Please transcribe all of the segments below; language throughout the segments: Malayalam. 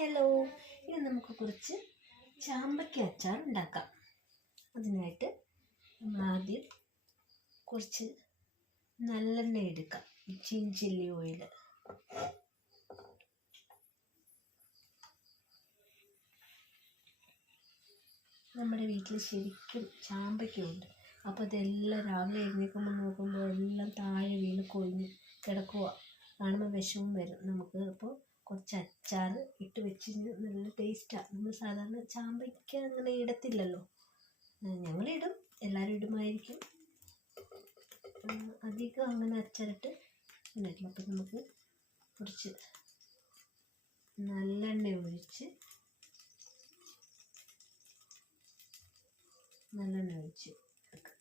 ഹലോ, ഇനി നമുക്ക് കുറച്ച് ചാമ്പയ്ക്ക അച്ചാർ ഉണ്ടാക്കാം. അതിനായിട്ട് നമ്മൾ ആദ്യം കുറച്ച് നല്ലെണ്ണ എടുക്കാം, ചില്ലി ഓയിൽ. നമ്മുടെ വീട്ടിൽ ശരിക്കും ചാമ്പയ്ക്കുണ്ട്. അപ്പോൾ അതെല്ലാം രാവിലെ എഴുന്നേൽക്കുമ്പോൾ നോക്കുമ്പോൾ എല്ലാം താഴെ വീണ് കൊഴിഞ്ഞ് കിടക്കുക കാണുമ്പോൾ വിഷമം വരും നമുക്ക്. അപ്പോൾ കുറച്ച് അച്ചാർ ഇട്ട് വെച്ച് നല്ല ടേസ്റ്റാണ്. നമ്മൾ സാധാരണ ചാമ്പയ്ക്ക അങ്ങനെ ഇടത്തില്ലല്ലോ, ഞങ്ങളിടും, എല്ലാവരും ഇടുമായിരിക്കും. അധികം അങ്ങനെ അച്ചാറിട്ട് ഇടില്ല. അപ്പം നമുക്ക് കുറച്ച് നല്ലെണ്ണ ഒഴിച്ച് എടുക്കാം.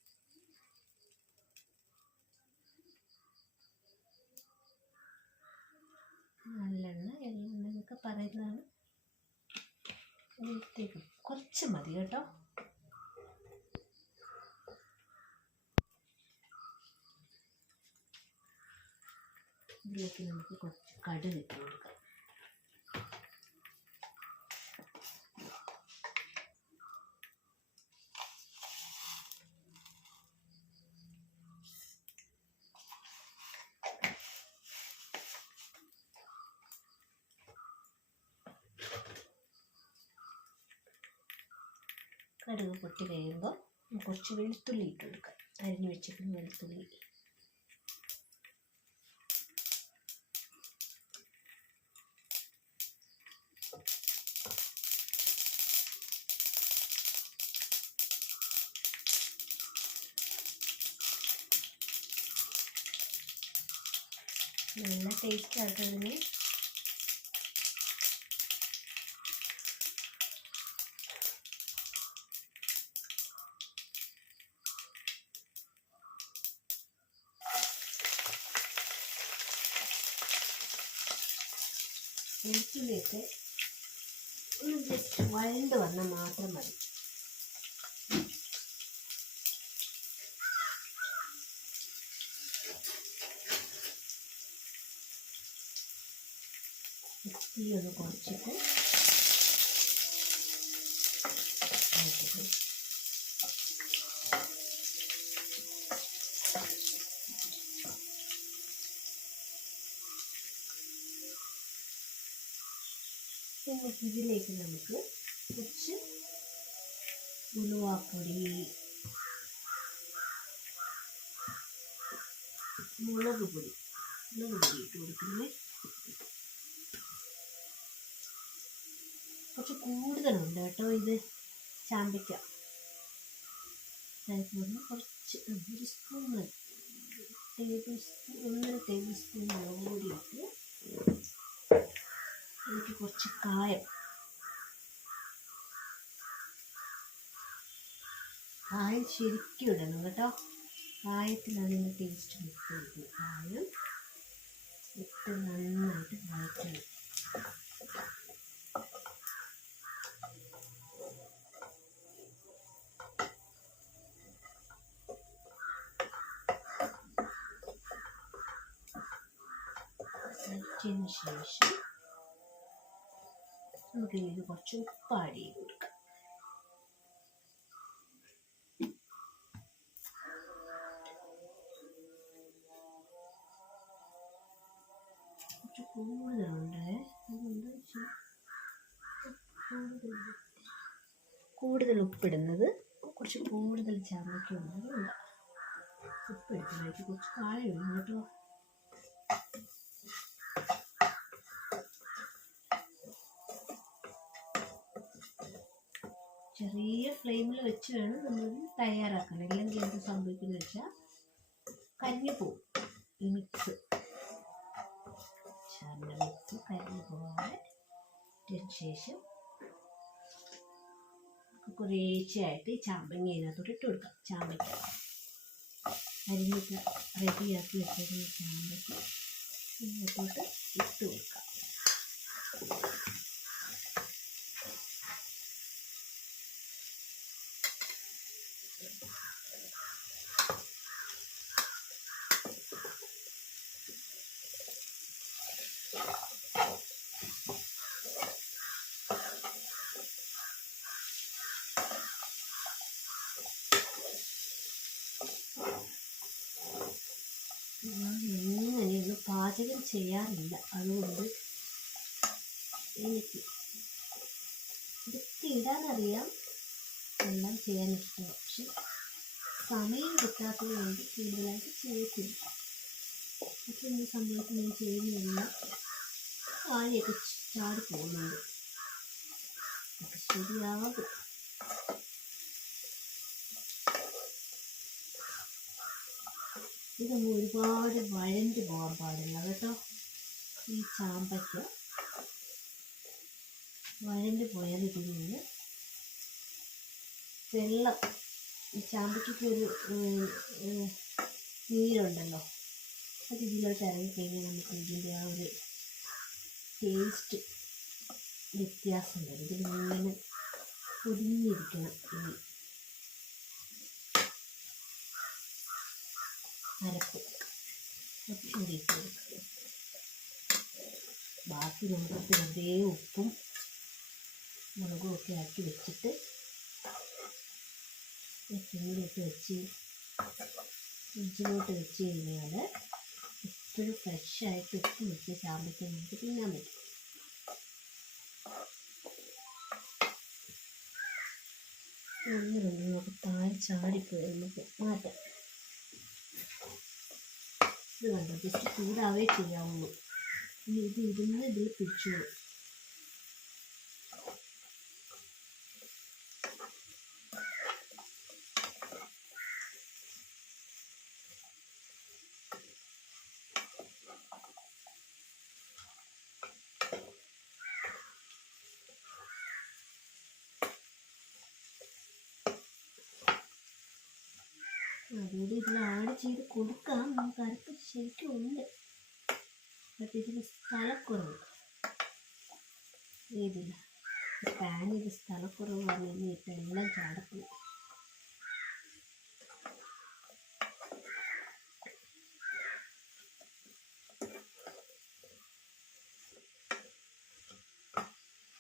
നല്ലെണ്ണ എള്ളെണ്ണ എന്നൊക്കെ പറയുന്നതാണ്. ഇതിലേക്ക് കുറച്ച് മതി കേട്ടോ. ഇതിലേക്ക് നമുക്ക് കുറച്ച് കടുക് ഇട്ട് കൊടുക്കാം. കടുക് പൊട്ടി കഴിയുമ്പോൾ കുറച്ച് വെളുത്തുള്ളി ഇട്ട് കൊടുക്കാം. അരിഞ്ഞ് വെച്ചിരിക്കുന്ന വെളുത്തുള്ളി. നല്ല ടേസ്റ്റ് ആയിട്ടതിന്. വെളുത്തുള്ളിയൊക്കെ ഒന്ന് ജസ്റ്റ് വഴണ്ട് വന്നാൽ മാത്രം മതി. തീ ഒന്ന് കുറച്ചിട്ട് പിന്നെ ഇതിലേക്ക് നമുക്ക് കുറച്ച് ഉലുവാപ്പൊടി, മുളക് പൊടി ഇട്ട് കൊടുക്കണേ. കുറച്ച് കൂടുതലുണ്ട് കേട്ടോ ഇത് ചാമ്പയ്ക്ക. കുറച്ച് ഒരു സ്പൂൺ, 1 ടേബിൾ സ്പൂൺ മുളക് പൊടി ഇട്ട് എനിക്ക് കുറച്ച് കായം ശരിക്കും ഇടണം കേട്ടോ. കായത്തിലാണ് ഇതിൻ്റെ ടേസ്റ്റ് കിട്ടുന്നത്. കായം ഇട്ട് നന്നായിട്ട് വഴറ്റണം. വഴറ്റിയതിന് ശേഷം നമുക്ക് ഇതിൽ കുറച്ച് ഉപ്പ് ആഡ് ചെയ്ത് കൊടുക്കാം. കുറച്ച് കൂടുതലുണ്ട്, അതുകൊണ്ട് കൂടുതൽ ഉപ്പിടുന്നത് കുറച്ച് കൂടുതൽ ചാമ്പയ്ക്ക ഉള്ളത് ഉപ്പ് ഇടുന്നതായിട്ട് കുറച്ച് കായം ഇടും കേട്ടോ. ചെറിയ ഫ്ലെയിമിൽ വെച്ച് വേണം നമ്മളത് തയ്യാറാക്കാൻ, അല്ലെങ്കിൽ എന്ത് സംഭവിക്കുന്നത് വെച്ചാൽ കരിഞ്ഞു പോകും. ഈ മിക്സ് കരിഞ്ഞു പോകാതെ ഇട്ടതിന് ശേഷം കുറേശ്ശെയായിട്ട് ഈ ചാമ്പങ്ങ അതിനകത്തോട്ട് ഇട്ട് കൊടുക്കാം. ചാമ്പയ്ക്ക അരിഞ്ഞൊക്കെ റെഡിയാക്കി വെച്ചിരുന്ന ചാമ്പയ്ക്ക ഇതിനകത്തോട്ട് ഇട്ട് കൊടുക്കാം. ചെയ്യാറില്ല. അതുകൊണ്ട് എനിക്ക് ഇതൊക്കെ ഇടാനറിയാം, എല്ലാം ചെയ്യാൻ ഇഷ്ടമാണ്. പക്ഷെ സമയം കിട്ടാത്തത് കൊണ്ട് കൂടുതലായിട്ട് ചെയ്യത്തില്ല. പക്ഷെ ഈ സമയത്ത് ഞാൻ ചെയ്യുന്നില്ല. ആഴയൊക്കെ ചാടി പോകുന്നുണ്ട്. ശരിയാകും. ഇതൊന്നും ഒരുപാട് വഴഞ്ഞു പോകാൻ പാടില്ല കേട്ടോ. ഈ ചാമ്പയ്ക്ക വഴഞ്ഞു പോയാൽ ഇതിൽ നിന്ന് വെള്ളം, ഈ ചാമ്പയ്ക്കൊരു നീരുണ്ടല്ലോ, അത് ഇതിലോട്ട് ഇറങ്ങിക്കഴിഞ്ഞാൽ നമുക്ക് ഇതിൻ്റെ ആ ഒരു ടേസ്റ്റ് വ്യത്യാസം വരും. ഇതിലിങ്ങനെ പൊതിഞ്ഞിരിക്കണം ഈ അരപ്പ്. കുറച്ചുകൂടി ഇട്ട് കൊടുക്കുക. ബാക്കി നമുക്ക് വെറുതെ ഉപ്പും മുളകും ഒക്കെ ആക്കി വെച്ചിട്ട് ടിന്നിലിട്ട് വെച്ച് ഫ്രിഡ്ജിലോട്ട് വെച്ച് കഴിഞ്ഞാൽ എപ്പോഴും ഫ്രഷായിട്ട് ഉപ്പ് വെച്ച് ചാമ്പയ്ക്ക നമുക്ക് തിന്നാൻ പറ്റും. ഒന്നിരുന്ന് നമുക്ക് താഴെ ചാടിപ്പോയി നമുക്ക് മാറ്റാം. ഇത് കണ്ടോ, ജസ്റ്റ് ചൂടാവേ ചെയ്യാവുള്ളൂ. ഇനി ഇത് ഇരുന്ന് ഇതിൽ പിടിച്ചോളൂ. അതുകൊണ്ട് ഇതിൽ ആഡ് ചെയ്ത് കൊടുക്കാം. നമുക്ക് അരപ്പ് ശരിക്കും ഉണ്ട്. ബട്ട് ഇതിന് സ്ഥലക്കുറവ്. ഇതില്ല പാനിൽ സ്ഥലക്കുറവ് വന്നു ഇപ്പം എല്ലാം ചാടക്കും.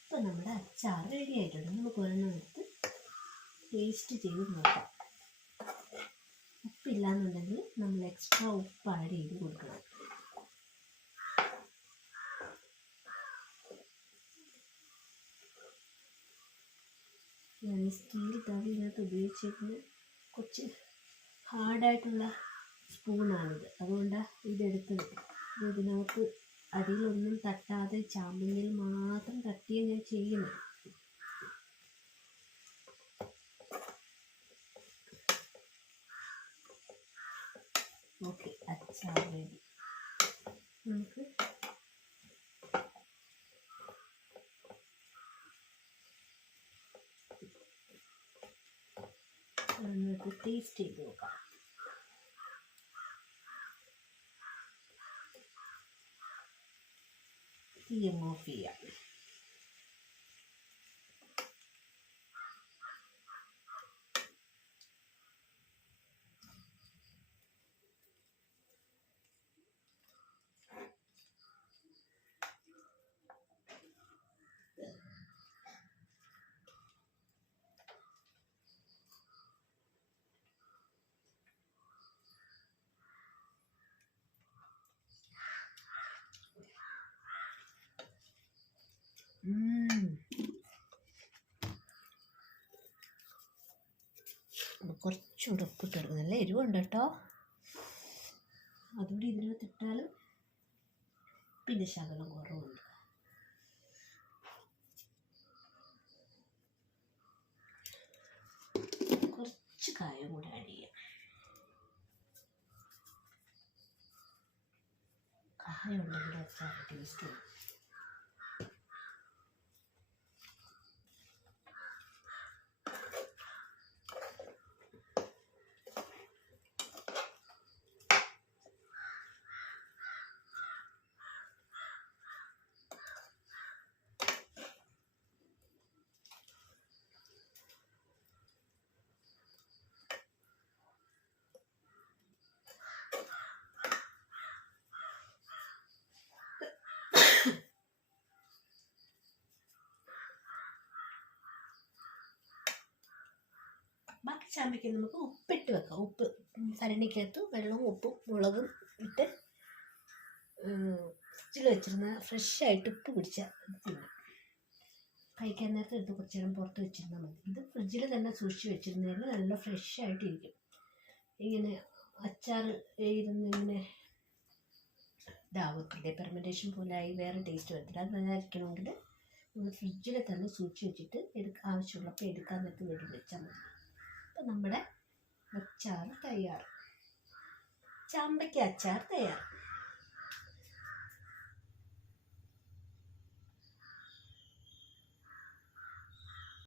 ഇപ്പം നമ്മുടെ അച്ചാർ റെഡി ആയിട്ടുണ്ട്. നമുക്ക് ഒരെണ്ണം എടുത്ത് ടേസ്റ്റ് ചെയ്ത് നോക്കാം. ഉപ്പില്ലാന്നുണ്ടെങ്കിൽ നമ്മൾ എക്സ്ട്രാ ഉപ്പ് ആഡ് ചെയ്ത് കൊടുക്കണം. ഞാൻ സ്റ്റീൽ തവി ഇതിനകത്ത് ഉപയോഗിച്ചിരുന്ന കുറച്ച് ഹാർഡായിട്ടുള്ള സ്പൂണാണിത്. അതുകൊണ്ടാണ് ഇതെടുത്തത്. ഇതിനകത്ത് അടിയിലൊന്നും തട്ടാതെ ചാമ്പങ്ങയിൽ മാത്രം തട്ടിയാണ് ഞാൻ ചെയ്യുന്നത്. ഓക്കെ, അച്ചാർ റെഡി. നമുക്ക് ടേസ്റ്റ് ചെയ്ത് നോക്കാം. തീയും ഓഫ് ചെയ്യാം. കുറച്ചുകൂടെ ഉപ്പിട്ട് കൊടുക്കും. നല്ല എരിവുണ്ട് കേട്ടോ. അതുകൂടി ഇതിനകത്ത് ഇട്ടാലും പിന്നെ ശകലം കുറവുണ്ട്. കുറച്ച് കായം കൂടെ ആഡ് ചെയ്യാം. കായം ഉണ്ടെങ്കിൽ അച്ചാർ ടേസ്റ്റ് ഉണ്ട്. ബാക്കി ചാമ്പയ്ക്ക് നമുക്ക് ഉപ്പിട്ട് വെക്കാം. ഉപ്പ് ഭരണിക്കകത്ത് വെള്ളവും ഉപ്പും മുളകും ഇട്ട് വെച്ചിരുന്ന ഫ്രഷായിട്ട് ഉപ്പ് പിടിച്ച തിന്നാം. കഴിക്കാൻ നേരത്തെ എടുത്ത് കുറച്ച് നേരം പുറത്ത് വെച്ചിരുന്നാൽ മതി. ഇത് ഫ്രിഡ്ജിൽ തന്നെ സൂക്ഷിച്ച് വെച്ചിരുന്നതിന് നല്ല ഫ്രഷായിട്ടിരിക്കും. ഇങ്ങനെ അച്ചാർ ഇരുന്ന് ഇങ്ങനെ ഇതാവത്തില്ലേ, ഫെർമെൻറ്റേഷൻ പോലെ ആയി വേറെ ടേസ്റ്റ് വരത്തില്ല. അത് നല്ലതായിരിക്കണമെങ്കിൽ നമ്മൾ ഫ്രിഡ്ജിൽ തന്നെ സൂക്ഷിച്ച് വെച്ചിട്ട് ആവശ്യമുള്ളപ്പോൾ എടുക്കാൻ നേരത്ത് വീട്ടിൽ വെച്ചാൽ മതി. അപ്പം നമ്മുടെ അച്ചാർ തയ്യാർ, ചാമ്പയ്ക്ക അച്ചാർ തയ്യാർ.